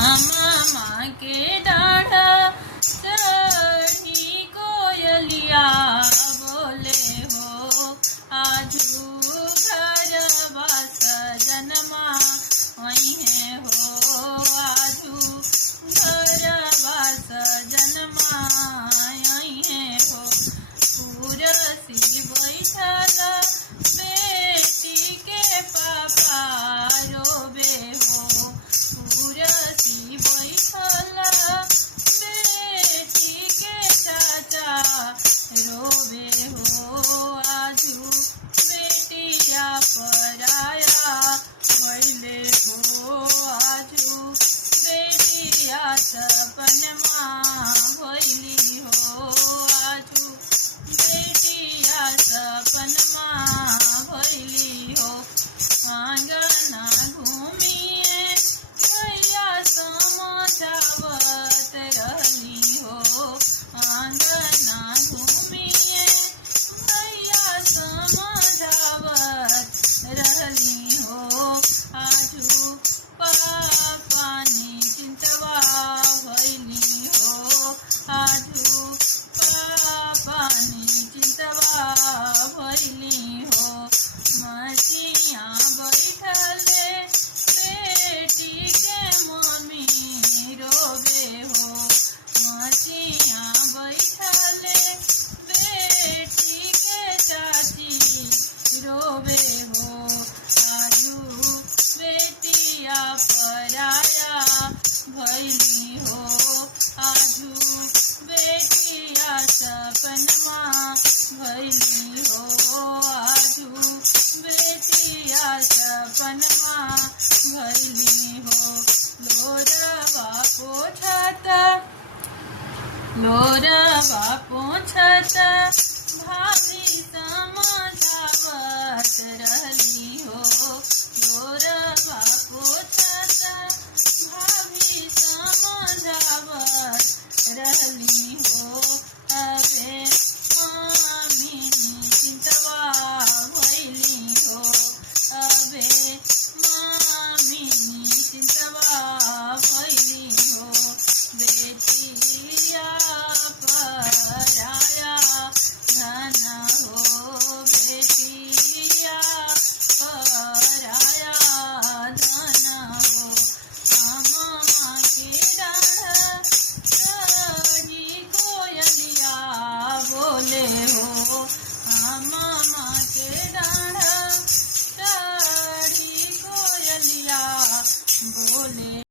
मामा के डाढ़ा चढ़ी कोयलिया बोले हो आजू घरवा सजनमा वही है हो आजू घरवा सजनमा वही है हो कुरसी बैठल बेटी के पापा रोबे हो कुरसी बैठल बेटी के चाचा रोबे हो आजू बेटिया पराया भइले हो आजू बेटिया सपनमा भइली हो आजू बेटिया सपनमा भइली हो आंगना घूमिए भैया समझावत रहली हो आंगना घूमिए भैया समझावत रहली हो आजू पापानी चिंतवा भइली हो आजू पापानी चिंतवा भइली हो मचिया बैठले बेटी के मम्मी रोबे हो मचिया बैठले बेटी के चाची रोबे हो आजू बेटिया पराया भइली हो आजू बेटिया सपनमा भइली हो आजू बेटिया सपनमा भइली हो लोरवा पोछत भाभी समझावत रहली